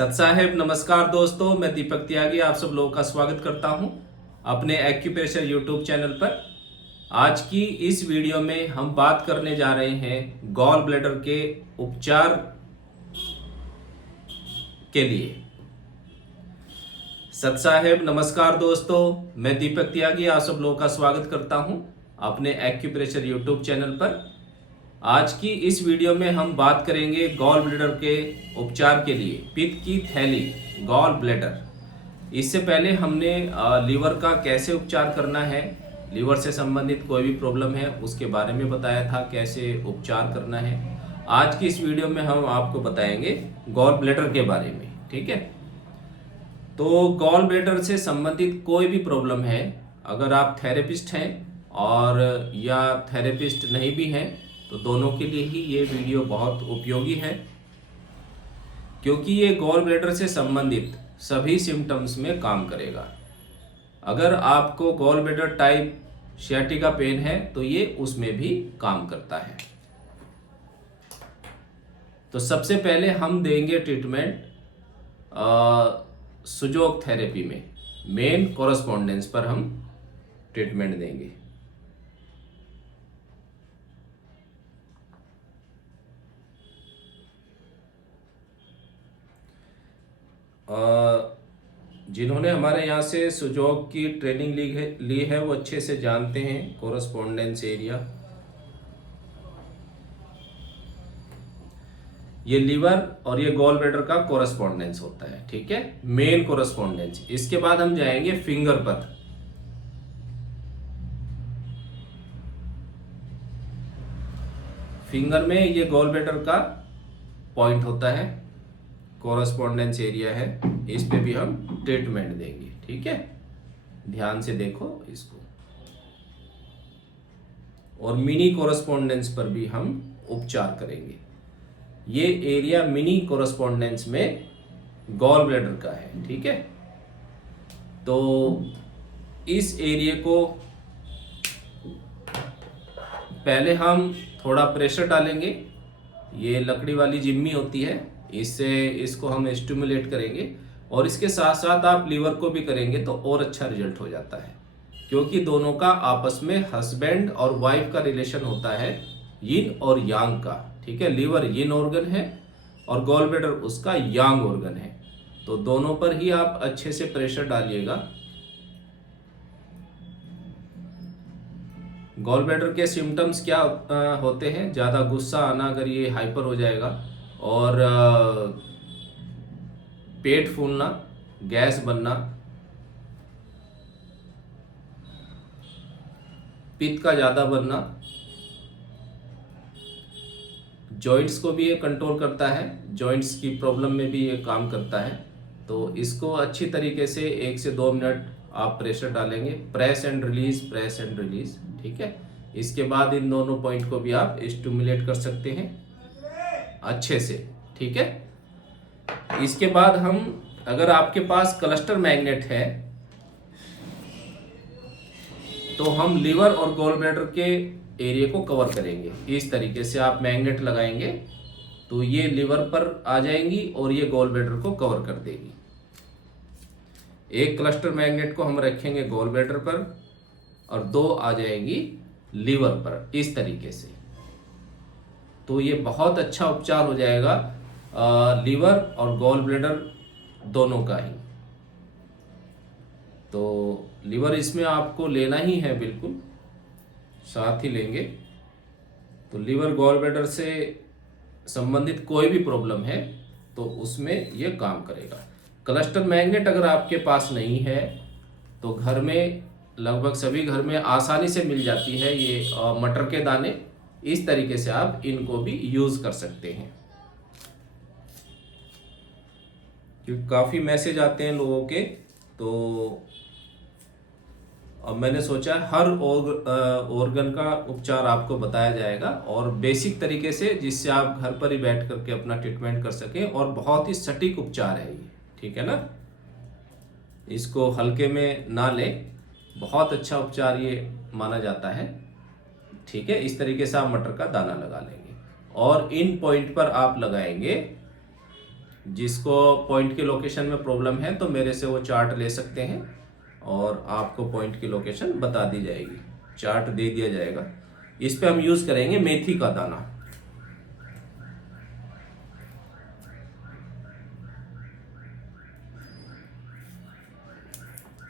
सत साहेब नमस्कार दोस्तों, मैं दीपक त्यागी आप सब लोगों का स्वागत करता हूं अपने एक्यूप्रेशर यूट्यूब चैनल पर। आज की इस वीडियो में हम बात करने जा रहे हैं गॉल ब्लैडर के उपचार के लिए। सत साहेब नमस्कार दोस्तों, मैं दीपक त्यागी आप सब लोगों का स्वागत करता हूं अपने एक्यूप्रेशर यूट्यूब चैनल पर। आज की इस वीडियो में हम बात करेंगे गॉल ब्लैडर के उपचार के लिए, पित्त की थैली गॉल ब्लैडर। इससे पहले हमने लीवर का कैसे उपचार करना है, लीवर से संबंधित कोई भी प्रॉब्लम है उसके बारे में बताया था, कैसे उपचार करना है। आज की इस वीडियो में हम आपको बताएंगे गॉल ब्लैडर के बारे में, ठीक है। तो गॉल ब्लैडर से संबंधित कोई भी प्रॉब्लम है, अगर आप थेरेपिस्ट हैं और या थेरेपिस्ट नहीं भी हैं, तो दोनों के लिए ही ये वीडियो बहुत उपयोगी है, क्योंकि ये गॉल ब्लैडर से संबंधित सभी सिम्टम्स में काम करेगा। अगर आपको gall bladder type sciatica pain है तो ये उसमें भी काम करता है। तो सबसे पहले हम देंगे ट्रीटमेंट सुजोग थेरेपी में, मेन कोरस्पॉन्डेंस पर हम ट्रीटमेंट देंगे। जिन्होंने हमारे यहाँ से सुजोग की ट्रेनिंग ली है वो अच्छे से जानते हैं कोरस्पॉन्डेंस एरिया। ये लीवर और ये गॉल ब्लैडर का कोरस्पॉन्डेंस होता है, ठीक है, मेन कोरस्पॉन्डेंस। इसके बाद हम जाएंगे फिंगर पर। फिंगर में ये गॉल ब्लैडर का पॉइंट होता है, कोरस्पॉन्डेंस एरिया है, इस पे भी हम ट्रीटमेंट देंगे, ठीक है। ध्यान से देखो इसको। और मिनी कोरस्पॉन्डेंस पर भी हम उपचार करेंगे। ये एरिया मिनी कोरस्पॉन्डेंस में गॉल ब्लैडर का है, ठीक है। तो इस एरिया को पहले हम थोड़ा प्रेशर डालेंगे। ये लकड़ी वाली जिम्मी होती है, इससे इसको हम स्टिमुलेट करेंगे, और इसके साथ साथ आप लीवर को भी करेंगे तो और अच्छा रिजल्ट हो जाता है, क्योंकि दोनों का आपस में हस्बैंड और वाइफ का रिलेशन होता है, यिन और यांग का, ठीक है। लीवर यिन ऑर्गन है और गॉल ब्लैडर उसका यांग ऑर्गन है। तो दोनों पर ही आप अच्छे से प्रेशर डालिएगा। गॉल ब्लैडर के सिम्टम्स क्या होते हैं? ज़्यादा गुस्सा आना, अगर ये हाइपर हो जाएगा, और पेट फूलना, गैस बनना, पित्त का ज़्यादा बनना, जॉइंट्स को भी ये कंट्रोल करता है, जॉइंट्स की प्रॉब्लम में भी ये काम करता है। तो इसको अच्छी तरीके से 1 से 2 मिनट आप प्रेशर डालेंगे, press and release, press and release, ठीक है। इसके बाद इन दोनों पॉइंट को भी आप स्टिमुलेट कर सकते हैं अच्छे से, ठीक है। इसके बाद हम, अगर आपके पास क्लस्टर मैग्नेट है तो हम लीवर और गॉल ब्लैडर के एरिया को कवर करेंगे। इस तरीके से आप मैग्नेट लगाएंगे तो ये लीवर पर आ जाएंगी और ये गॉल ब्लैडर को कवर कर देगी। एक क्लस्टर मैग्नेट को हम रखेंगे गॉल ब्लैडर पर और 2 आ जाएंगी लीवर पर, इस तरीके से। तो ये बहुत अच्छा उपचार हो जाएगा लीवर और गॉल ब्लैडर दोनों का ही। तो लीवर इसमें आपको लेना ही है, बिल्कुल साथ ही लेंगे। तो लीवर गॉल ब्लैडर से संबंधित कोई भी प्रॉब्लम है तो उसमें ये काम करेगा। क्लस्टर मैग्नेट अगर आपके पास नहीं है तो घर में, लगभग सभी घर में आसानी से मिल जाती है ये मटर के दाने। इस तरीके से आप इनको भी यूज कर सकते हैं, क्योंकि काफ़ी मैसेज आते हैं लोगों के। तो अब मैंने सोचा हर ऑर्गन का उपचार आपको बताया जाएगा, और बेसिक तरीके से, जिससे आप घर पर ही बैठ करके अपना ट्रीटमेंट कर सकें। और बहुत ही सटीक उपचार है ये, ठीक है ना। इसको हल्के में ना लें, बहुत अच्छा उपचार ये माना जाता है, ठीक है। इस तरीके से आप मटर का दाना लगा लेंगे और इन पॉइंट पर आप लगाएंगे जिसको पॉइंट की लोकेशन में प्रॉब्लम है तो मेरे से वो चार्ट ले सकते हैं और आपको पॉइंट की लोकेशन बता दी जाएगी, चार्ट दे दिया जाएगा। इस पे हम यूज करेंगे मेथी का दाना।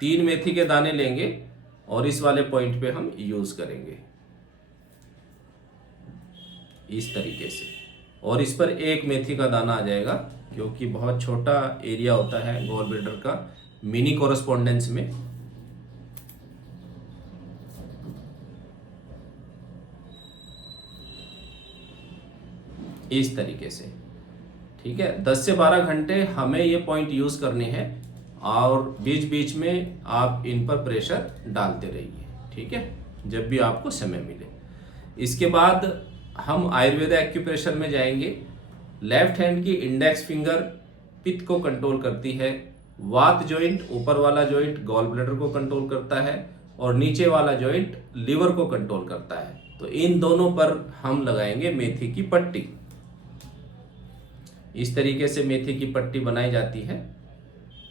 तीन मेथी के दाने लेंगे और इस वाले पॉइंट पे हम यूज करेंगे इस तरीके से। और इस पर एक मेथी का दाना आ जाएगा, क्योंकि बहुत छोटा एरिया होता है गॉल ब्लैडर का मिनी कोरस्पोंडेंस में। इस तरीके से, ठीक है। 10 से 12 घंटे हमें ये पॉइंट यूज करने हैं और बीच बीच में आप इन पर प्रेशर डालते रहिए, ठीक है, जब भी आपको समय मिले। इसके बाद हम आयुर्वेदा एक्यूप्रेशर में जाएंगे। लेफ्ट हैंड की इंडेक्स फिंगर पित्त को कंट्रोल करती है, वात जॉइंट ऊपर वाला जॉइंट गॉल ब्लैडर को कंट्रोल करता है और नीचे वाला जॉइंट लीवर को कंट्रोल करता है। तो इन दोनों पर हम लगाएंगे मेथी की पट्टी। इस तरीके से मेथी की पट्टी बनाई जाती है।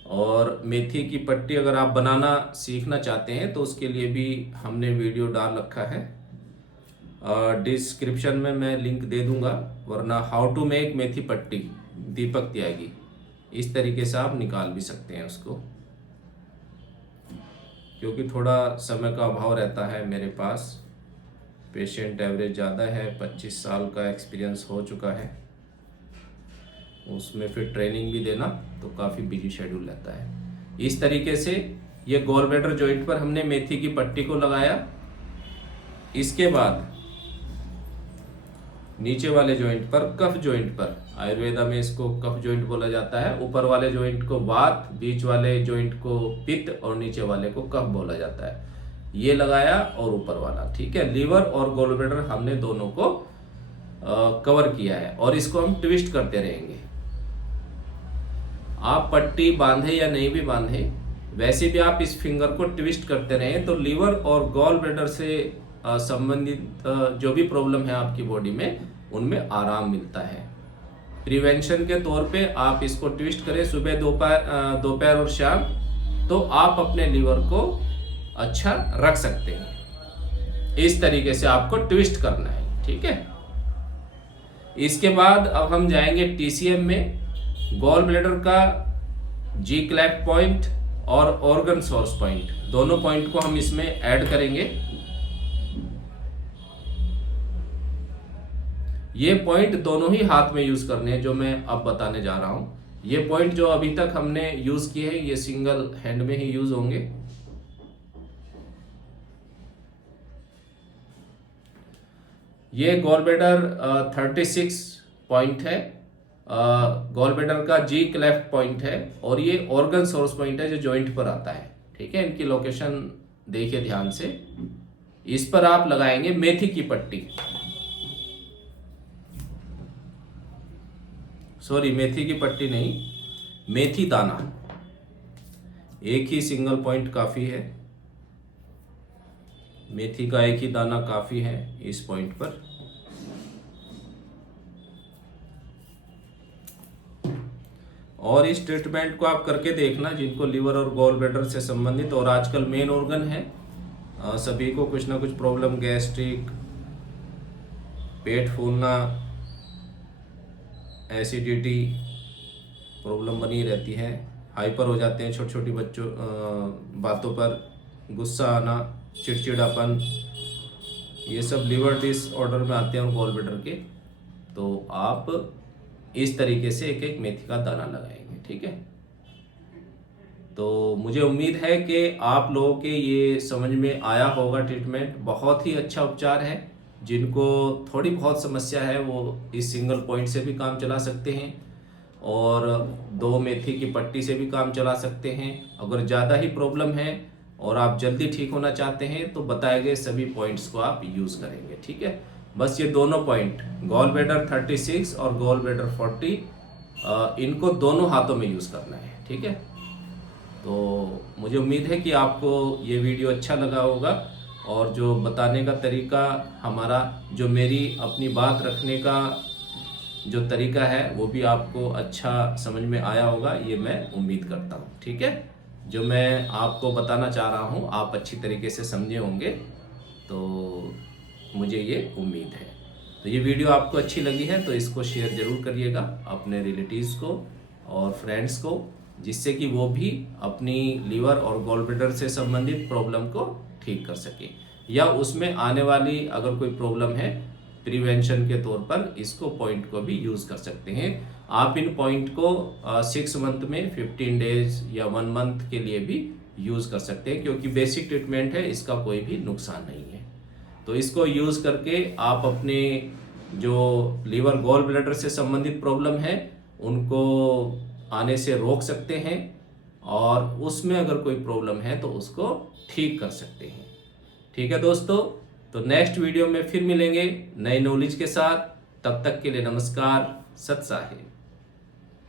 और मेथी की पट्टी अगर आप बनाना सीखना चाहते हैं तो उसके लिए भी हमने वीडियो डाल रखा है, डिस्क्रिप्शन में मैं लिंक दे दूंगा। वरना हाउ टू मेक मेथी पट्टी दीपक त्यागी, इस तरीके से आप निकाल भी सकते हैं उसको। क्योंकि थोड़ा समय का अभाव रहता है मेरे पास, पेशेंट एवरेज ज़्यादा है, 25 साल का एक्सपीरियंस हो चुका है, उसमें फिर ट्रेनिंग भी देना तो काफ़ी बिजी शेड्यूल रहता है। इस तरीके से ये गॉल ब्लैडर जॉइंट पर हमने मेथी की पट्टी को लगाया। इसके बाद नीचे वाले जॉइंट पर, कफ जॉइंट पर, आयुर्वेदा में इसको कफ जॉइंट बोला जाता है, ऊपर वाले जॉइंट को वात, बीच वाले जॉइंट को पित्त और नीचे वाले को कफ बोला जाता है। ये लगाया और ऊपर वाला, ठीक है। लीवर और गॉल ब्लैडर हमने दोनों को कवर किया है और इसको हम ट्विस्ट करते रहेंगे। आप पट्टी बांधे या नहीं भी बांधे, वैसे भी आप इस फिंगर को ट्विस्ट करते रहें तो लीवर और गॉल ब्लैडर से संबंधित जो भी प्रॉब्लम है आपकी बॉडी में, उनमें आराम मिलता है। प्रिवेंशन के तौर पे आप इसको ट्विस्ट करें सुबह, दोपहर और शाम, तो आप अपने लीवर को अच्छा रख सकते हैं। इस तरीके से आपको ट्विस्ट करना है, ठीक है। इसके बाद अब हम जाएंगे टीसीएम में। गॉल ब्लैडर का जी क्लैप पॉइंट और ऑर्गन सोर्स पॉइंट, दोनों पॉइंट को हम इसमें ऐड करेंगे। ये पॉइंट दोनों ही हाथ में यूज करने हैं जो मैं अब बताने जा रहा हूं। ये पॉइंट जो अभी तक हमने यूज किए हैं ये सिंगल हैंड में ही यूज होंगे। ये गॉल ब्लैडर 36 पॉइंट है, गॉल ब्लैडर का जी क्लेफ्ट पॉइंट है और ये ऑर्गन सोर्स पॉइंट है जो जॉइंट पर आता है, ठीक है। इनकी लोकेशन देखिए ध्यान से। इस पर आप लगाएंगे मेथी की पट्टी, सॉरी मेथी की पट्टी नहीं, मेथी दाना। एक ही सिंगल पॉइंट काफी है, मेथी का एक ही दाना काफी है इस पॉइंट पर। और इस ट्रीटमेंट को आप करके देखना जिनको लीवर और गॉल ब्लैडर से संबंधित, और आजकल मेन ऑर्गन है, सभी को कुछ ना कुछ प्रॉब्लम, गैस्ट्रिक, पेट फूलना, एसिडिटी प्रॉब्लम बनी रहती है, हाइपर हो जाते हैं छोटी छोटी बच्चों बातों पर, गुस्सा आना, चिड़चिड़ापन, ये सब लीवर डिसऑर्डर में आते हैं और गॉल ब्लैडर के। तो आप इस तरीके से एक एक मेथी का दाना लगाएंगे, ठीक है। तो मुझे उम्मीद है कि आप लोगों के ये समझ में आया होगा। ट्रीटमेंट बहुत ही अच्छा उपचार है, जिनको थोड़ी बहुत समस्या है वो इस सिंगल पॉइंट से भी काम चला सकते हैं और 2 मेथी की पट्टी से भी काम चला सकते हैं। अगर ज़्यादा ही प्रॉब्लम है और आप जल्दी ठीक होना चाहते हैं तो बताए गए सभी पॉइंट्स को आप यूज़ करेंगे, ठीक है। बस ये दोनों पॉइंट, गॉल ब्लैडर 36 और गॉल ब्लैडर 40, इनको दोनों हाथों में यूज़ करना है, ठीक है। तो मुझे उम्मीद है कि आपको ये वीडियो अच्छा लगा होगा और जो बताने का तरीका हमारा, जो मेरी अपनी बात रखने का जो तरीका है वो भी आपको अच्छा समझ में आया होगा, ये मैं उम्मीद करता हूँ। ठीक है, जो मैं आपको बताना चाह रहा हूँ आप अच्छी तरीके से समझे होंगे, तो मुझे ये उम्मीद है। तो ये वीडियो आपको अच्छी लगी है तो इसको शेयर ज़रूर करिएगा अपने रिलेटिव्स को और फ्रेंड्स को, जिससे कि वो भी अपनी लीवर और गॉल ब्लैडर से संबंधित प्रॉब्लम को ठीक कर सके, या उसमें आने वाली अगर कोई प्रॉब्लम है प्रिवेंशन के तौर पर इसको पॉइंट को भी यूज़ कर सकते हैं। आप इन पॉइंट को 6 मंथ में 15 डेज या 1 मंथ के लिए भी यूज़ कर सकते हैं, क्योंकि बेसिक ट्रीटमेंट है, इसका कोई भी नुकसान नहीं है। तो इसको यूज़ करके आप अपने जो लीवर गॉल ब्लैडर से संबंधित प्रॉब्लम है उनको आने से रोक सकते हैं, और उसमें अगर कोई प्रॉब्लम है तो उसको ठीक कर सकते हैं। ठीक है दोस्तों, तो नेक्स्ट वीडियो में फिर मिलेंगे नए नॉलेज के साथ। तब तक के लिए नमस्कार, सत साहिब।